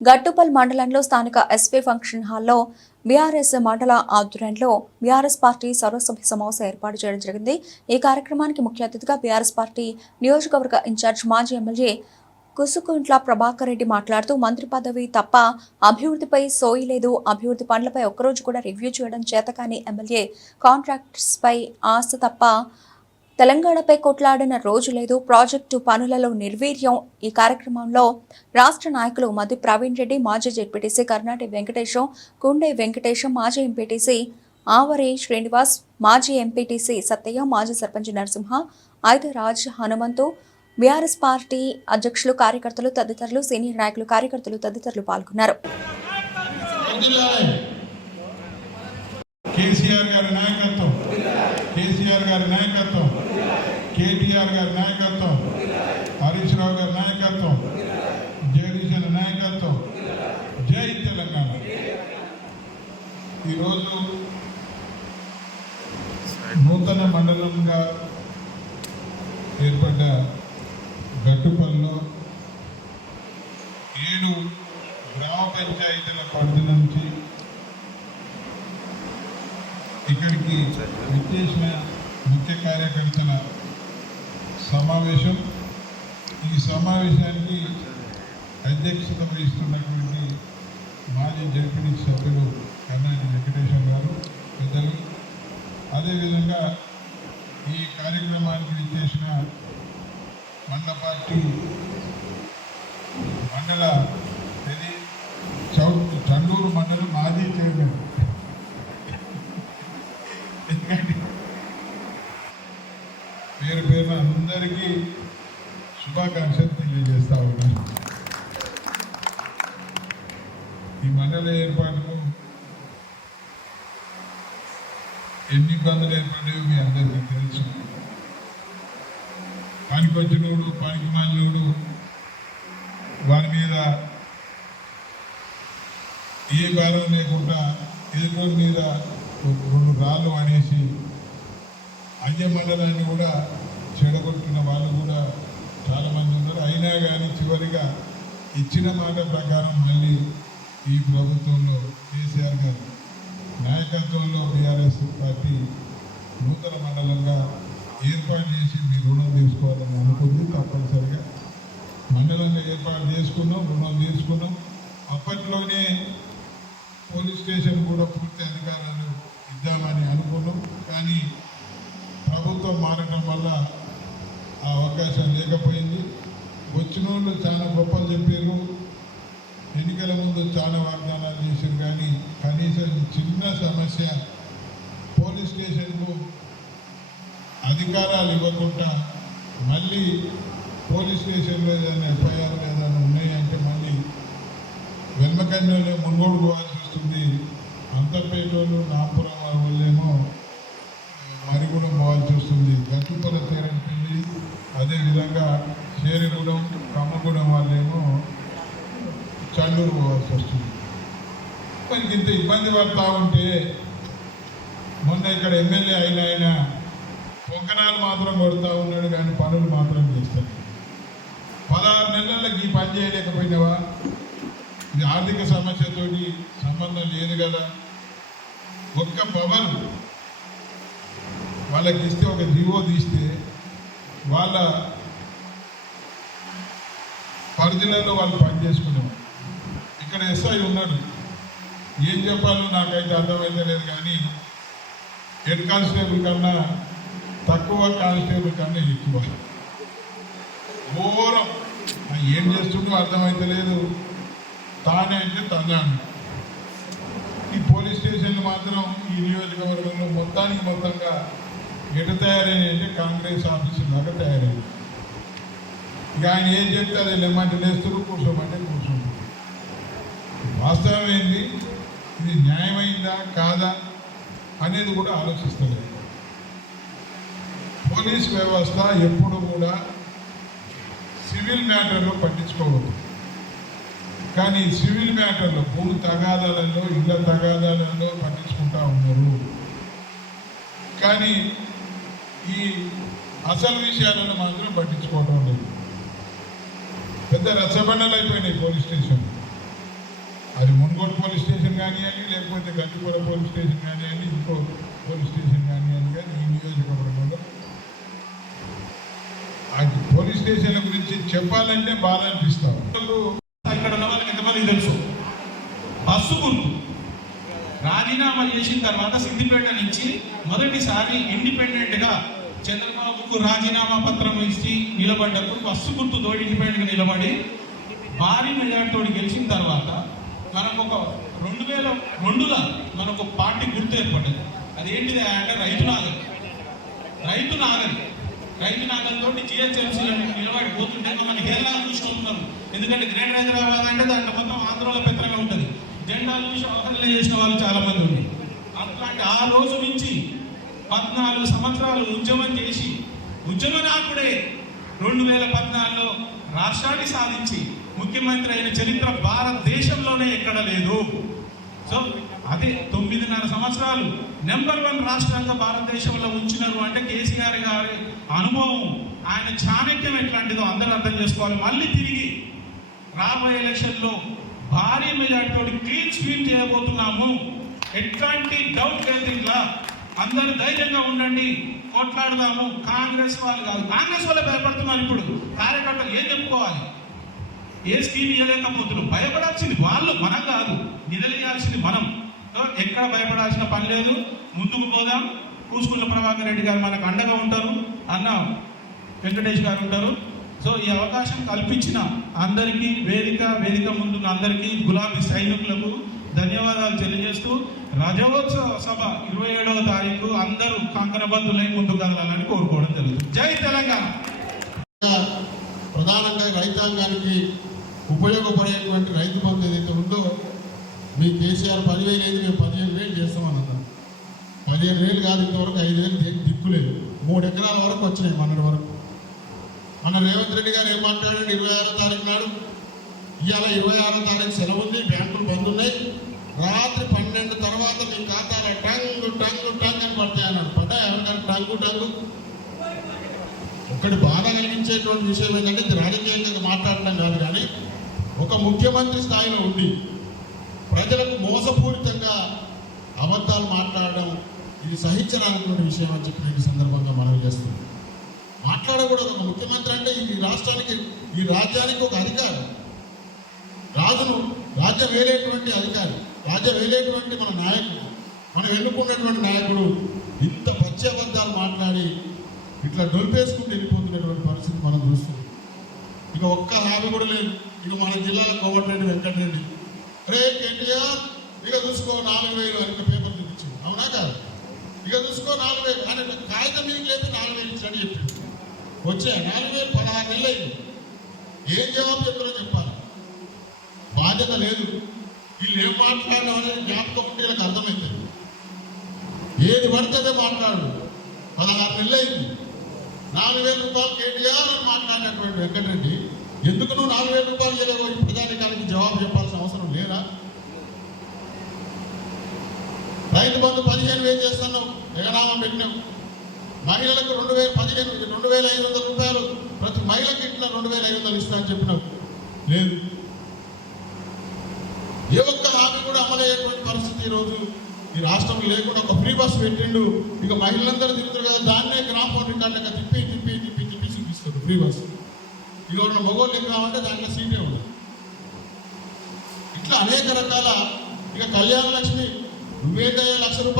గట్టుపల్ మండలంలో స్థానిక SP function హాల్లో బీఆర్ఎస్ మండల ఆధ్వర్యంలో బీఆర్ఎస్ పార్టీ సర్వసభ్య సమావేశం ఏర్పాటు చేయడం జరిగింది. ఈ కార్యక్రమానికి ముఖ్య అతిథిగా బీఆర్ఎస్ పార్టీ నియోజకవర్గ ఇన్ఛార్జ్ మాజీ ఎమ్మెల్యే కుసుకుంట్ల ప్రభాకర్ రెడ్డి మాట్లాడుతూ మంత్రి పదవి తప్ప అభివృద్ధిపై సోయి లేదు. అభివృద్ధి పనులపై ఒక్కరోజు కూడా రివ్యూ చేయడం చేతకాని ఎమ్మెల్యే కాంట్రాక్ట్స్పై ఆశ తప్ప తెలంగాణపై కొట్లాడిన రోజు లేదు. ప్రాజెక్టు పనులలో నిర్వీర్యం. ఈ కార్యక్రమంలో రాష్ట్ర నాయకులు మధు ప్రవీణ్ రెడ్డి మాజీ జెడ్పీటీసీ కర్ణాటి వెంకటేశం కుండే వెంకటేశం మాజీ ఎంపీటీసీ ఆవరి శ్రీనివాస్ మాజీ ఎంపీటీసీ సత్తయ్య మాజీ సర్పంచ్ నరసింహ రాజ్ హనుమంతు బీఆర్ఎస్ పార్టీ అధ్యక్షులు కార్యకర్తలు తదితరులు సీనియర్ నాయకులు కార్యకర్తలు తదితరులు పాల్గొన్నారు. కేసీఆర్ గారి నాయకత్వం. కేసీఆర్ గారి నాయకత్వం. కేటీఆర్ గారి నాయకత్వం హరీష్ రావు గారి నాయకత్వం జగదీశ్వర నాయకత్వం జై తెలంగాణ. ఈరోజు నూతన మండలంగా ఏర్పడ్డ గట్టుపల్లిలో ఏడు గ్రామ పంచాయతీల పరిధి నుంచి ఇక్కడికి విచ్చేసిన ముఖ్య కార్యకర్తల సమావేశం. ఈ సమావేశానికి అధ్యక్షత వహిస్తున్నటువంటి మాజీ జడ్పీ సభ్యులు కన్నాటి వెంకటేశ్వర గారు పెద్దలు. అదేవిధంగా ఈ కార్యక్రమానికి విచ్చేసిన మండల పార్టీ మండల ఇది చౌ చండూరు మండలం మాజీ చైర్మన్ ఎందుకంటే పేరు పేరున అందరికీ శుభాకాంక్షలు తెలియజేస్తా ఉన్నాను. ఈ మండల ఏర్పాటుకు ఎన్ని ఇబ్బందులు ఏర్పడ్డాయో మీ అందరికీ తెలుసు. పనికొచ్చినోడు పనికి మాలినోడు వారి మీద ఏ భారం లేకుండా ఎదురు మీద రెండు రాళ్ళు అనేసి అన్య మండలాన్ని కూడా చెడగొట్టిన వాళ్ళు కూడా చాలామంది ఉన్నారు. అయినా కానీ చివరిగా ఇచ్చిన మాట ప్రకారం మళ్ళీ ఈ ప్రభుత్వంలో కేసీఆర్ గారు నాయకత్వంలో బీఆర్ఎస్ పార్టీ నూతన మండలంగా ఏర్పాటు చేసి మీ రుణం తీసుకోవాలని అనుకుంది తప్పనిసరిగా. మండలంగా ఏర్పాటు చేసుకున్నాం రుణం తీసుకున్నాం అప్పట్లోనే పోలీస్ స్టేషన్ కూడా పూర్తి అధికారాలు ఇద్దామని అనుకున్నాం. కానీ ప్రభుత్వం మారడం వల్ల అవకాశం లేకపోయింది. వచ్చిన వాళ్ళు చాలా గొప్పలు చెప్పారు. ఎన్నికల ముందు చాలా వాగ్దానాలు చేశారు. కానీ కనీసం చిన్న సమస్య పోలీస్ స్టేషన్కు అధికారాలు ఇవ్వకుండా మళ్ళీ పోలీస్ స్టేషన్లో ఏదైనా ఎఫ్ఐఆర్ ఏదైనా ఉన్నాయంటే మళ్ళీ వెన్మకన్యలో మున్గోడు పోవాల్సి వస్తుంది. అంతర్పేటోళ్ళు నాపురం వాళ్ళే మరి కూడా పోవాల్సి వస్తుంది గట్టుపల తీరంపల్లి అదేవిధంగా చేరిగూడెం కమ్మగూడెం వాళ్ళేమో చండూరు పోవాల్సి వస్తుంది. మనకి ఇంత ఇబ్బంది పడతా ఉంటే మొన్న ఇక్కడ ఎమ్మెల్యే అయిన ఆయన పొంగనాలు మాత్రం కొడతా ఉన్నాడు కానీ పనులు మాత్రం చేస్తాడు పదహారు నెలలకి ఈ పని చేయలేకపోయినావా? ఇది ఆర్థిక సమస్యతోటి సంబంధం లేదు కదా. ఒక్క పవర్ వాళ్ళకి ఇస్తే ఒక జీవో తీస్తే వాళ్ళ పరిధిలో వాళ్ళు పని చేసుకునేవారు ఇక్కడ ఎస్ఐ ఉన్నాడు. ఏం చెప్పాలో నాకైతే అర్థమైతే లేదు కానీ హెడ్ కానిస్టేబుల్ కన్నా తక్కువ కానిస్టేబుల్ కన్నా ఎక్కువ. ఘోరం. ఏం చేస్తుండో అర్థమైతే లేదు. తానే అంటే తన్నాను ఈ పోలీస్ స్టేషన్లు మాత్రం ఈ నియోజకవర్గంలో మొత్తానికి మొత్తంగా ఎటు తయారైనాయి అంటే కాంగ్రెస్ ఆఫీసు లాగా తయారైంది. ఇక ఆయన ఏం చెప్తే అది లేమంటే లేస్తారు కూర్చోమంటే కూర్చుంటారు వాస్తవం ఏంది ఇది న్యాయమైందా? కాదా? అనేది కూడా ఆలోచిస్తలేదు. పోలీస్ వ్యవస్థ ఎప్పుడు కూడా సివిల్ మ్యాటర్లో పట్టించుకోవద్దు. కానీ సివిల్ మ్యాటర్లో భూమి తగాదాలలో ఇళ్ళ తగాదాలలో పట్టించుకుంటా ఉన్నారు. కానీ ఈ అసలు విషయాలను మాత్రం పట్టించుకోవడం లేదు. పెద్ద రచ్చబండలు అయిపోయినాయి పోలీస్ స్టేషన్ అది మున్గోడు పోలీస్ స్టేషన్ కానివ్వండి లేకపోతే గంటిపూర పోలీస్ స్టేషన్ కానివ్వండి ఇంకో పోలీస్ స్టేషన్ కానివ్వండి కానీ ఈ నియోజకవర్గంలో అది పోలీస్ స్టేషన్ల గురించి చెప్పాలంటే బాధ అనిపిస్తాం ఇక్కడ ఉన్న వాళ్ళకి ఎంతమంది తెలుసు? బస్సు గుర్తు రాజీనామా చేసిన తర్వాత సిద్దిపేట నుంచి మొదటిసారి ఇండిపెండెంట్గా చంద్రబాబుకు రాజీనామా పత్రం ఇచ్చి నిలబడ్డప్పుడు బస్సు గుర్తు తోటి ఇండిపెండెంట్ నిలబడి భారీ మెజార్టీతో గెలిచిన తర్వాత మనం ఒక రెండు వేల రెండులో మనకు ఒక పార్టీ గుర్తు ఏర్పడ్డది. అది ఏంటిది అంటే రైతు నాగలి రైతు నాగలి రైతు నాగలితో జిహెచ్ఎంసీ నిలబడి పోతుంటే మన హేళన చూసుకుంటున్నారు. ఎందుకంటే గ్రేటర్ హైదరాబాద్ అంటే దాంట్లో మొత్తం ఆంధ్రలో పెత్తనమే ఉంటుంది. జెండాలు చూసి అవసరం చేసిన వాళ్ళు చాలా మంది ఉంది అట్లాంటి ఆ రోజు నుంచి పద్నాలుగు సంవత్సరాలు ఉద్యమం చేసి ఉద్యమ నాకుడే రెండు వేల పద్నాలుగులో రాష్ట్రాన్ని సాధించి ముఖ్యమంత్రి అయిన చరిత్ర భారతదేశంలోనే ఎక్కడ లేదు. సో అదే తొమ్మిదిన్నర సంవత్సరాలు నెంబర్ వన్ రాష్ట్రంగా భారతదేశంలో ఉంచినారు అంటే కేసీఆర్ గారి అనుభవం ఆయన చాణక్యం ఎట్లాంటిదో అందరూ అర్థం చేసుకోవాలి. మళ్ళీ తిరిగి రాబోయే ఎలక్షన్లో భారీ మెజార్టీతో క్లీన్ స్వీప్ చేయబోతున్నాము. ఎట్లాంటి డౌట్ లేదు అందరూ ధైర్యంగా ఉండండి కొట్లాడదాము. కాంగ్రెస్ వాళ్ళు కాదు. కాంగ్రెస్ వాళ్ళే భయపడుతున్నారు ఇప్పుడు. కార్యకర్తలు ఏం చెప్పుకోవాలి? ఏ స్కీమ్ ఇవ్వలేకపోతున్నాం భయపడాల్సింది వాళ్ళు మనం కాదు. నిలదీయాల్సింది మనం. సో ఎక్కడ భయపడాల్సిన పని లేదు. ముందుకు పోదాం. కూసుకున్న ప్రభాకర్ రెడ్డి గారు మనకు అండగా ఉంటారు. అన్న వెంకటేష్ గారు ఉంటారు. సో ఈ అవకాశం కల్పించిన అందరికీ వేదిక వేదిక ముందున్న అందరికీ గులాబీ సైనికులకు ధన్యవాదాలు తెలియజేస్తూ రజోత్సవ సభ ఇరవై ఏడవ తారీఖు అందరూ కంకణబద్దులై ముందుకు కదలాలని కోరుకోవడం జరుగుతుంది. జై తెలంగాణ! ప్రధానంగా రైతాంగానికి ఉపయోగపడేటువంటి రైతు బంధు ఏదైతే ఉందో మీ కేసీఆర్ పదివేలు అయితే మేము పదిహేను వేలు చేస్తామని అన్నారు పదిహేను వేలు కాదు ఇంతవరకు ఐదు వేలు దేనికి దిక్కులేదు మూడు ఎకరాల వరకు వచ్చినాయి మొన్నటి వరకు. మన రేవంత్ రెడ్డి గారు ఏం మాట్లాడాడు? ఇరవై ఆరో తారీఖు నాడు ఇవాళ ఇరవై ఆరో తారీఖు సెలవు ఉంది బ్యాంకులు బంద్ ఉన్నాయి రాత్రి పన్నెండు తర్వాత మీ ఖాతాలో టంగు టంగు టంగ్ అని పడతాయి అన్నాడు. పడ్డాయి ఎవరికైనా? టంగు టంగు. ఒకటి బాధ కలిగించేటువంటి విషయం ఏంటంటే ఇది రాజకీయంగా మాట్లాడటం కాదు కానీ ఒక ముఖ్యమంత్రి స్థాయిలో ఉండి ప్రజలకు మోసపూరితంగా అబద్ధాలు మాట్లాడడం ఇది సహించడానికి విషయం అని చెప్పి నేను ఈ సందర్భంగా మనవి చేస్తున్నాను. మాట్లాడకూడదు. ఒక ముఖ్యమంత్రి అంటే ఈ రాష్ట్రానికి ఈ రాజ్యానికి ఒక అధికారం. రాజులు రాజ్య వేలేటువంటి అధికారి రాజ్య వేలేటువంటి మన నాయకుడు మనం ఎన్నుకున్నటువంటి నాయకుడు ఇంత పచ్చబద్ధాలు మాట్లాడి ఇట్లా డొలిపేసుకుంటూ వెళ్ళిపోతున్నటువంటి పరిస్థితి మనం చూస్తున్నాం. ఇక ఒక్క హామీ కూడా లేదు. ఇక మన జిల్లాలో కోమటిరెడ్డి వెంకటరెడ్డి. రే కేటీఆర్ ఇక చూసుకో నాలుగు వేలు అని పేపర్ చూపించింది. అవునా కాదు? ఇక చూసుకో నాలుగు వేలు. కానీ కాగితం మీకు లేదు నాలుగు వేలు ఇచ్చాడని చెప్పింది వచ్చే నాలుగు వేలు పదహారు నెలలు అయింది ఏం జవాబు చెప్తారో చెప్పాలి. బాధ్యత లేదు. వీళ్ళు ఏం మాట్లాడడం అనేది జ్ఞాపకం ఉంటే వీళ్ళకి అర్థమవుతుంది ఏది పడితే మాట్లాడు. పదహారు నెలలు అయింది. నాలుగు వేల రూపాయలు కేటీఆర్ అని మాట్లాడినటువంటి వెంకటరెడ్డి ఎందుకు నువ్వు నాలుగు వేల రూపాయలు చేయలేవు? ఈ ప్రజానికానికి జవాబు చెప్పాల్సిన అవసరం లేదా? రైతు బంధు పదిహేను వేలు చేస్తున్నావు. ఎగనామం పెట్టినావు. మహిళలకు రెండు వేల పదిహేను రెండు వేల ఐదు వందల రూపాయలు. ప్రతి మహిళకి ఇట్లా రెండు వేల ఐదు వందలు ఇస్తా అని చెప్పినావు. లేదు. ఏ ఒక్క హామీ కూడా అమలయ్యేటువంటి పరిస్థితి ఈరోజు ఈ రాష్ట్రం లేకుండా ఒక ఫ్రీ బస్ పెట్టిండు. ఇక మహిళలందరూ తిరుగుతారు కదా దాన్నే గ్రామ ఫోన్ తిప్పి తిప్పి తిప్పి తిప్పి చూపిస్తారు ఫ్రీ బస్. ఇక ఉన్న మగోళ్ళు ఎక్కువ దాంట్లో సీటే ఉండదు. ఇట్లా అనేక రకాల ఇక కళ్యాణ లక్ష్మి రూపాయలు